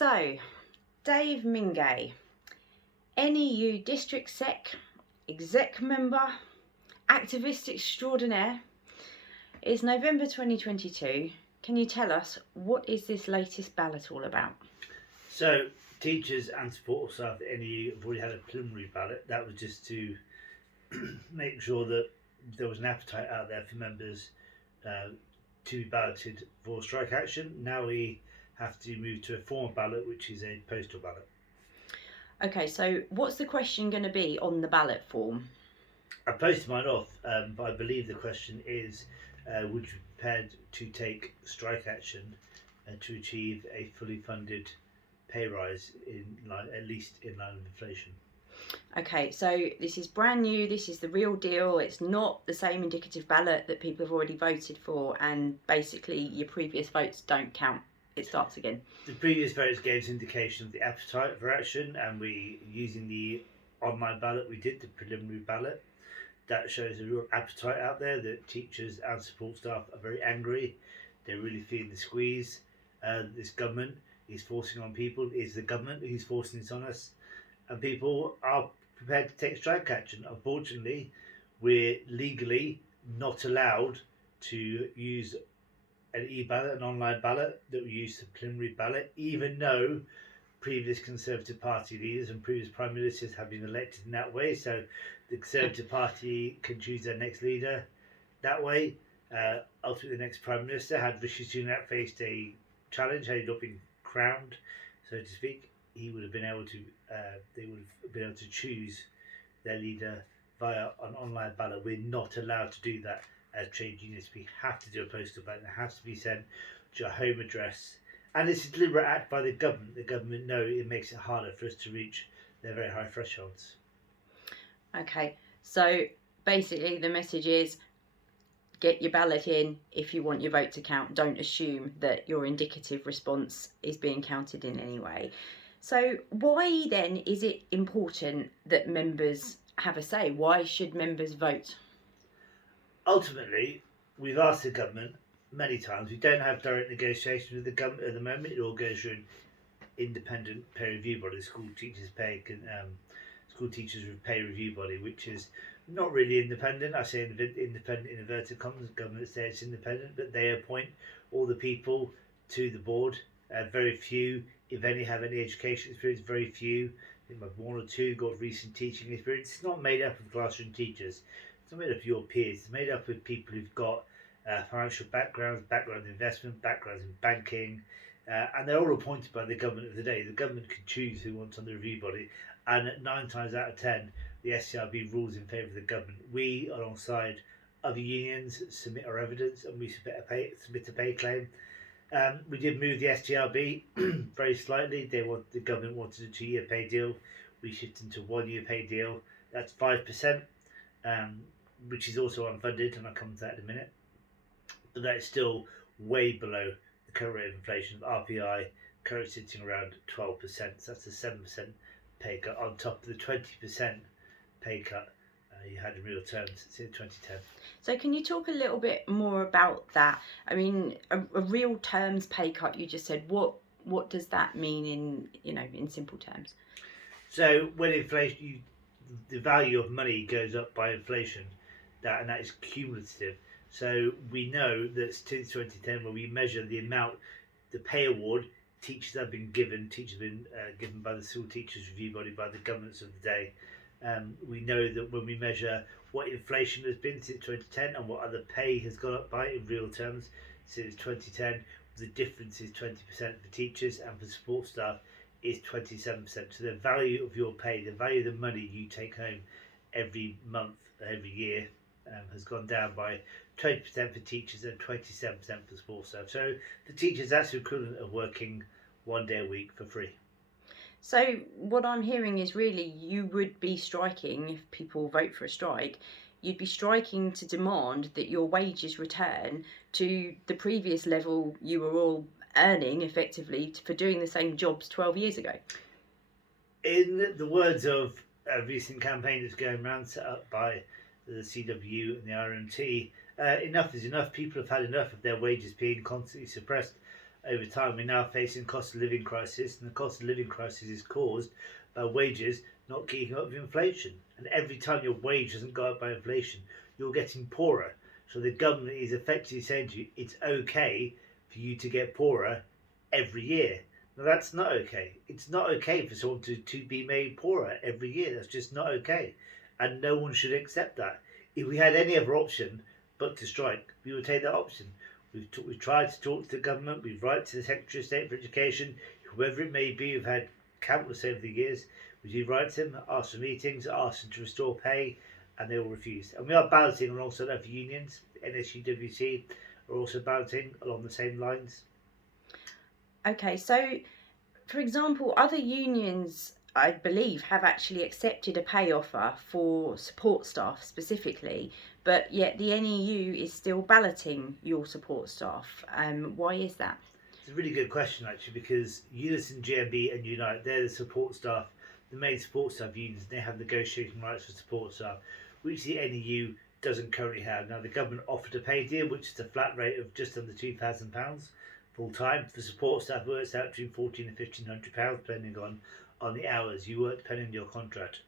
So, Dave Mingay, NEU District Exec Member, Activist Extraordinaire. It's November 2022. Can you tell us what is this latest ballot all about? So, teachers and support staff at NEU have already had a preliminary ballot. That was just to make sure that there was an appetite out there for members to be balloted for strike action. Now we have to move to a formal ballot, which is a postal ballot. Okay, so what's the question going to be on the ballot form? I posted mine off, but I believe the question is, would you be prepared to take strike action to achieve a fully funded pay rise at least in line with inflation? Okay, so this is brand new, this is the real deal. It's not the same indicative ballot that people have already voted for, and basically your previous votes don't count. It starts again. The previous votes gave us indication of the appetite for action, and using the online ballot, we did the preliminary ballot. That shows a real appetite out there that teachers and support staff are very angry. They're really feeling the squeeze. This government is forcing on people. It's the government who's forcing this on us, and people are prepared to take strike action. Unfortunately, we're legally not allowed to use an e-ballot, an online ballot that we use the preliminary ballot, even though previous Conservative Party leaders and previous Prime Ministers have been elected in that way. So the Conservative Party can choose their next leader that way. Ultimately, the next Prime Minister, had Rishi Sunak faced a challenge, had he not been crowned, so to speak, he would have been able to. They would have been able to choose their leader via an online ballot. We're not allowed to do that as trade unionists. We have to do a postal ballot. It has to be sent to a home address, and it's a deliberate act by the government. The government know it makes it harder for us to reach their very high thresholds. Okay, so basically the message is, get your ballot in if you want your vote to count. Don't assume that your indicative response is being counted in any way. So why then is it important that members have a say? Why should members vote? Ultimately, we've asked the government many times. We don't have direct negotiations with the government at the moment. It all goes through an independent peer review body, school teachers pay review body, which is not really independent. I say independent in inverted commas. Government say it's independent, but they appoint all the people to the board. Very few, if any, have any education experience. Very few. I think one or two got recent teaching experience. It's not made up of classroom teachers. It's not made up of your peers. It's made up of people who've got financial backgrounds in investment, backgrounds in banking, and they're all appointed by the government of the day. The government can choose who wants on the review body, and 9 times out of 10, the SCRB rules in favour of the government. We, alongside other unions, submit our evidence, and we submit a pay claim. We did move the STRB very slightly. The government wanted a 2-year pay deal. We shifted to 1-year pay deal. That's 5%, which is also unfunded, and I'll come to that in a minute. But that is still way below the current rate of inflation. RPI currently sitting around 12%. So that's a 7% pay cut on top of the 20% pay cut you had in real terms since 2010. So can you talk a little bit more about that? I mean, a real terms pay cut, you just said. What does that mean in simple terms? So when inflation, the value of money goes up by inflation, and that is cumulative. So we know that since 2010, when we measure the amount, the pay award teachers have been given by the School Teachers Review Body, by the governments of the day. We know that when we measure what inflation has been since 2010 and what other pay has gone up by in real terms since 2010, the difference is 20% for teachers, and for support staff is 27%. So the value of your pay, the value of the money you take home every month, every year, has gone down by 20% for teachers and 27% for support staff. So the teachers, that's the equivalent of working 1 day a week for free. So what I'm hearing is really you would be striking if people vote for a strike. You'd be striking to demand that your wages return to the previous level you were all earning effectively for doing the same jobs 12 years ago. In the words of a recent campaign that's going around, set up by the CW and the RMT, enough is enough. People have had enough of their wages being constantly suppressed. over time. We're now facing cost of living crisis, and the cost of living crisis is caused by wages not keeping up with inflation. And every time your wage doesn't go up by inflation, you're getting poorer. So the government is effectively saying to you, it's okay for you to get poorer every year. Now that's not okay. It's not okay for someone to be made poorer every year. That's just not okay. And no one should accept that. If we had any other option but to strike, we would take that option. We've tried to talk to the government, we've written to the Secretary of State for Education, whoever it may be, we've had countless over the years. We do write to them, ask for meetings, ask them to restore pay, and they all refuse. And we are balloting alongside other unions. NSUWC are also balloting along the same lines. Okay, so for example, other unions, I believe, have actually accepted a pay offer for support staff specifically, but yet the NEU is still balloting your support staff. Why is that? It's a really good question, actually, because Unison, GMB, and Unite, they're the support staff, the main support staff unions, and they have negotiating rights for support staff, which the NEU doesn't currently have. Now, the government offered a pay deal, which is a flat rate of just under £2,000 full time. For support staff, it works out between £1,400 and £1,500, depending on the hours you work, depending on your contract.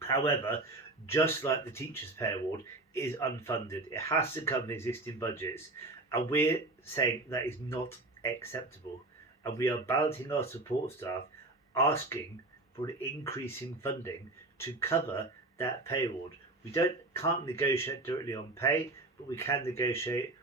However, just like the teachers' pay award, it is unfunded. It has to cover existing budgets, and we're saying that is not acceptable. And we are balloting our support staff, asking for an increase in funding to cover that pay award. We can't negotiate directly on pay, but we can negotiate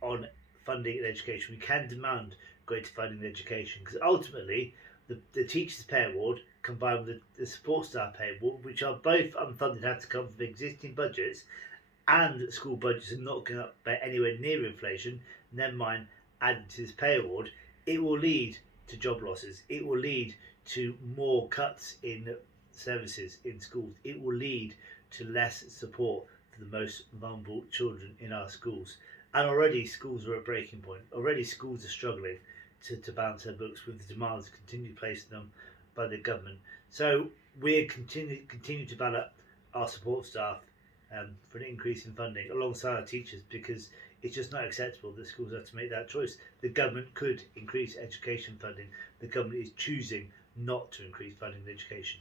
on funding in education. We can demand greater funding in education, because ultimately the teachers' pay award combined with the support staff pay award, which are both unfunded, have to come from existing budgets, and school budgets are not going up by anywhere near inflation, never mind added to this pay award, it will lead to job losses. It will lead to more cuts in services in schools. It will lead to less support for the most vulnerable children in our schools. And already schools are at breaking point. Already schools are struggling to balance their books with the demands continued placed on them by the government. So we're continue to ballot our support staff for an increase in funding alongside our teachers, because it's just not acceptable that schools have to make that choice. The government could increase education funding. The government is choosing not to increase funding in education.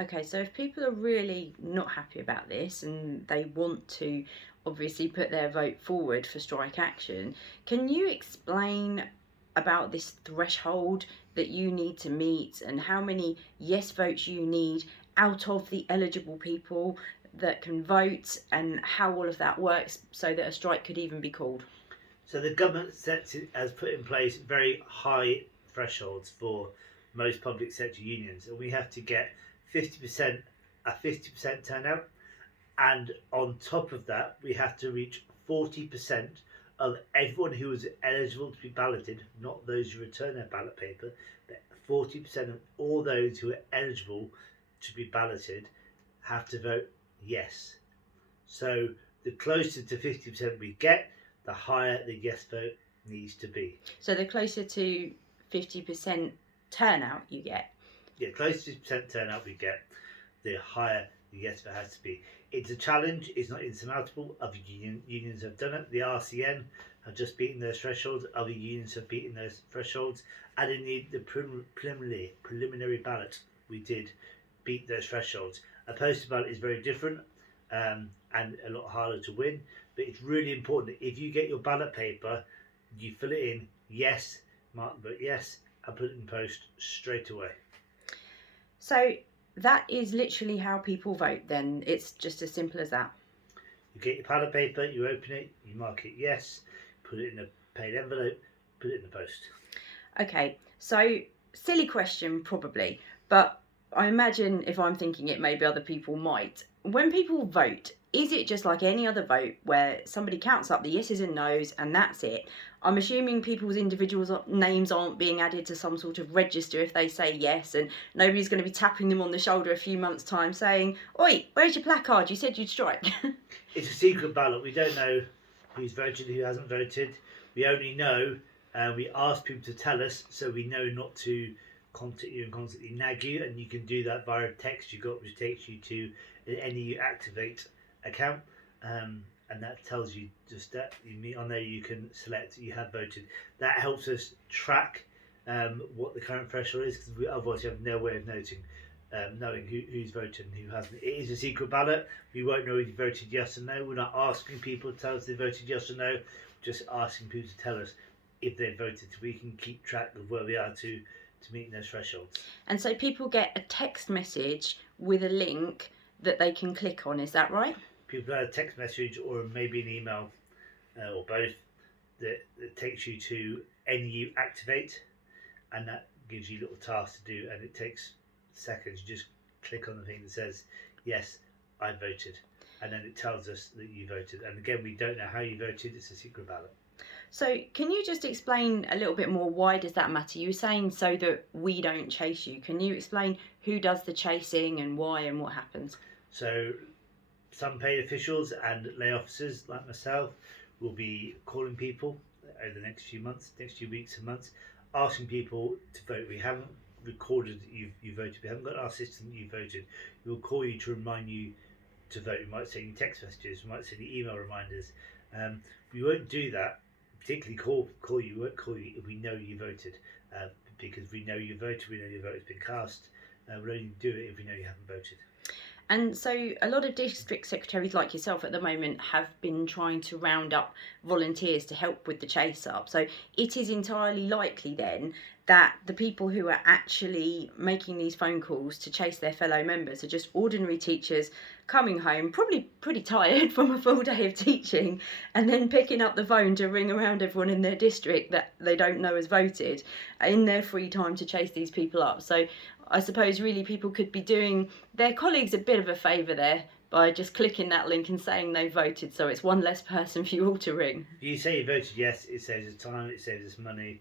Okay, so if people are really not happy about this and they want to obviously put their vote forward for strike action, can you explain about this threshold that you need to meet and how many yes votes you need out of the eligible people that can vote, and how all of that works so that a strike could even be called? So the government has put in place very high thresholds for most public sector unions, and we have to get 50% a 50% turnout, and on top of that we have to reach 40% of everyone who is eligible to be balloted, not those who return their ballot paper, but 40% of all those who are eligible to be balloted have to vote yes. So the closer to 50% we get, the higher the yes vote needs to be. So the closer to 50% turnout you get. Yeah, closer to 50% turnout we get, the higher the yes vote has to be. It's a challenge, it's not insurmountable. Other unions have done it. The RCN have just beaten those thresholds, other unions have beaten those thresholds, and in the preliminary ballot we did beat those thresholds. A postal ballot is very different and a lot harder to win, but it's really important that if you get your ballot paper, you fill it in yes, mark vote yes, and put it in post straight away. So that is literally how people vote then. It's just as simple as that. You get your ballot paper, you open it, you mark it yes, put it in a paid envelope, put it in the post. Okay, so silly question probably, but I imagine if I'm thinking it, maybe other people might. When people vote, is it just like any other vote where somebody counts up the yeses and nos and that's it? I'm assuming people's individual names aren't being added to some sort of register if they say yes, and nobody's going to be tapping them on the shoulder a few months' time saying, "Oi, where's your placard? You said you'd strike." It's a secret ballot. We don't know who's voted, who hasn't voted. We only know, we ask people to tell us so we know not to contact you and constantly nag you, and you can do that via a text you got, which takes you to an NEU Activate account, and and that tells you just that on there you can select you have voted. That helps us track what the current threshold is, because we otherwise you have no way of knowing who's voted and who hasn't. It is a secret ballot. We won't know if you voted yes or no. We're not asking people to tell us they voted yes or no. We're just asking people to tell us if they voted, so we can keep track of where we are to meet those thresholds. And so people get a text message with a link that they can click on, is that right? People have a text message or maybe an email or both that takes you to NEU Activate, and that gives you little tasks to do, and it takes seconds. You just click on the thing that says yes, I voted, and then it tells us that you voted. And again, we don't know how you voted. It's a secret ballot. So can you just explain a little bit more, why does that matter? You were saying so that we don't chase you. Can you explain who does the chasing and why and what happens? So some paid officials and lay officers like myself will be calling people over the next few weeks and months, asking people to vote. We haven't recorded that you voted. We haven't got our system that you voted. We will call you to remind you to vote. We might send you text messages. We might send you email reminders. We won't do that. Particularly call you. We won't call you if we know you voted, because we know you voted. We know your vote has been cast. We'll only do it if we know you haven't voted. And so a lot of district secretaries like yourself at the moment have been trying to round up volunteers to help with the chase up. So it is entirely likely then that the people who are actually making these phone calls to chase their fellow members are just ordinary teachers coming home, probably pretty tired from a full day of teaching, and then picking up the phone to ring around everyone in their district that they don't know has voted in their free time to chase these people up. So I suppose really people could be doing their colleagues a bit of a favour there by just clicking that link and saying they voted, so it's one less person for you all to ring. If you say you voted yes, it saves us time, it saves us money.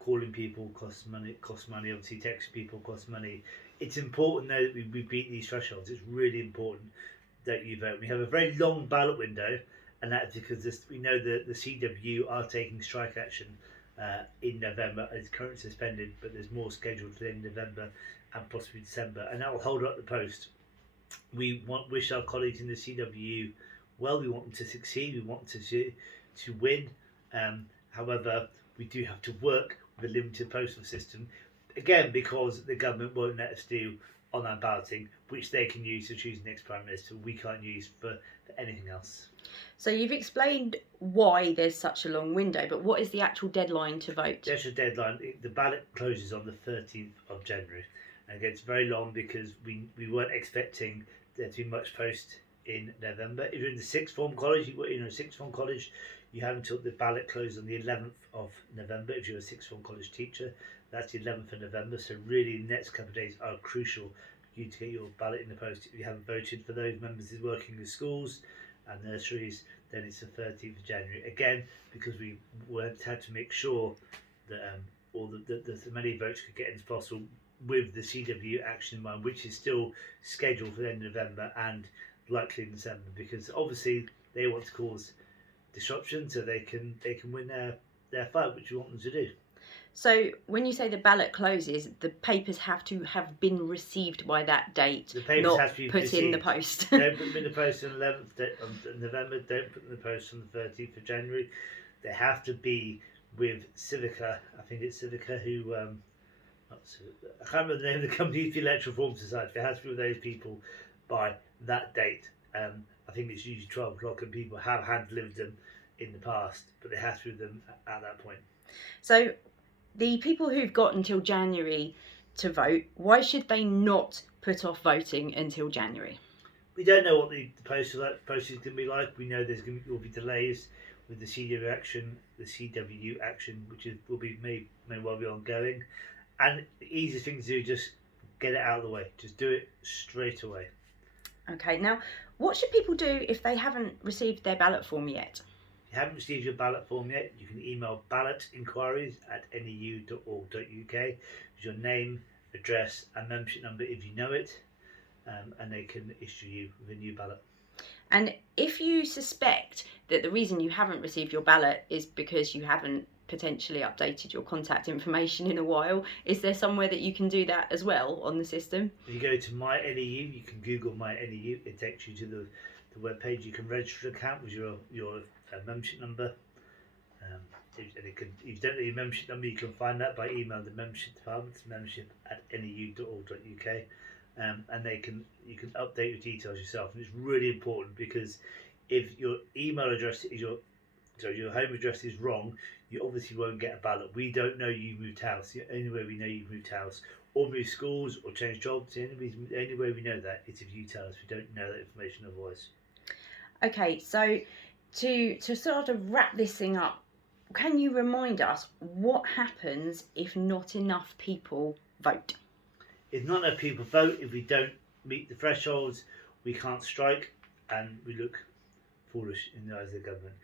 Calling people costs money. Obviously, texting people costs money. It's important though that we beat these thresholds. It's really important that you vote. We have a very long ballot window, and that's because we know that the CW are taking strike action in November. It's currently suspended, but there's more scheduled for the end of November and possibly December, and that will hold up the post. We wish our colleagues in the CW well. We want them to succeed. We want them to win. However, we do have to work with a limited postal system, again because the government won't let us do online balloting, which they can use to choose the next Prime Minister. We can't use for anything else. So you've explained why there's such a long window, but what is the actual deadline to vote? The actual deadline, the ballot closes on the 13th of January. And again, it's very long because we weren't expecting there to be much post in November. If you're in the sixth form college, you have until the ballot closes on the 11th of November. If you're a sixth form college teacher, that's the 11th of November. So really the next couple of days are crucial for you to get your ballot in the post. If you haven't voted, for those members who are working in schools and nurseries, then it's the 13th of January. Again, because we had to make sure that all as many votes could get in as possible, with the CW action in mind, which is still scheduled for the end of November and likely in December, because obviously they want to cause disruption so they can win their fight, which we want them to do. So when you say the ballot closes, the papers have to have been received by that date, The papers not have to be put received. in the post. Don't put them in the post on the 11th of November. Don't put them in the post on the 13th of January. They have to be with Civica. I think it's Civica who I can't remember the name of the company, the Electoral Reform Society. It has to be with those people by that date. I think it's usually 12 o'clock, and people have hand-delivered them in the past, but they have to be with them at that point. So the people who've got until January to vote, why should they not put off voting until January? We don't know what the post is going to be like. We know will be delays with the CW action, which may well be ongoing. And the easiest thing to do is just get it out of the way. Just do it straight away. Okay, now what should people do if they haven't received their ballot form yet? If you haven't received your ballot form yet, you can email ballotinquiries@neu.org.uk with your name, address and membership number if you know it, and they can issue you with a new ballot. And if you suspect that the reason you haven't received your ballot is because you haven't potentially updated your contact information in a while, is there somewhere that you can do that as well on the system? If you go to My NEU, you can Google My NEU. It takes you to the the webpage. You can register an account with your membership number. And it can, if you don't know your membership number, you can find that by emailing the membership department, membership@neu.org.uk, and you can update your details yourself. And it's really important, because if your email address is your home address is wrong, you obviously won't get a ballot. We don't know you've moved house. The only way we know you've moved house, or moved schools, or changed jobs, the only way we know that is if you tell us. We don't know that information otherwise. Okay, so to sort of wrap this thing up, can you remind us what happens if not enough people vote? If not enough people vote, if we don't meet the thresholds, we can't strike, and we look foolish in the eyes of the government.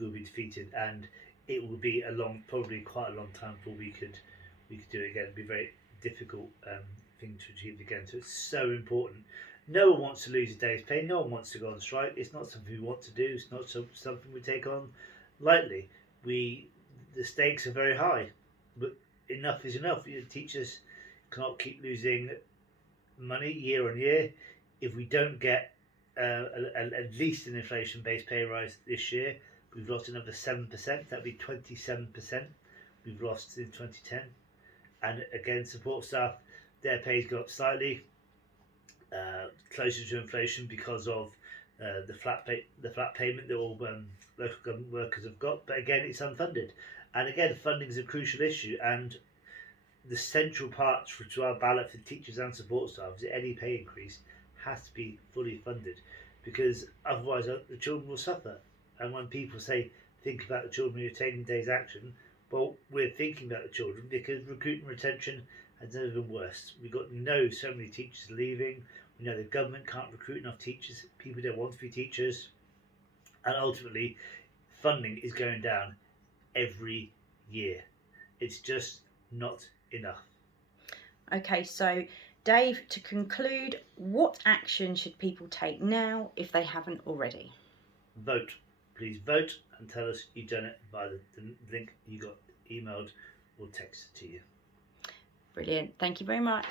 We'll be defeated, and it will be probably quite a long time before we could do it again. It'd be a very difficult thing to achieve again. So it's so important. No one wants to lose a day's pay. No one wants to go on strike. It's not something we want to do. It's not something we take on lightly. The stakes are very high, but enough is enough. Teachers cannot keep losing money year on year. If we don't get at least an inflation-based pay rise this year, we've lost another 7%. That'd be 27% we've lost in 2010. And again, support staff, their pays go up slightly, closer to inflation, because of the flat payment that all local government workers have got. But again, it's unfunded, and again, funding is a crucial issue. And the central part to our ballot for teachers and support staff is that any pay increase has to be fully funded, because otherwise the children will suffer. And when people say think about the children you're taking today's action, well, we're thinking about the children, because recruitment retention has never been worse. We've got so many teachers leaving. We know the government can't recruit enough teachers. People don't want to be teachers, and ultimately funding is going down every year. It's just not enough. Okay, so Dave, to conclude, what action should people take now if they haven't already? Vote. Please vote, and tell us you've done it by the link you got emailed or texted to you. Brilliant. Thank you very much.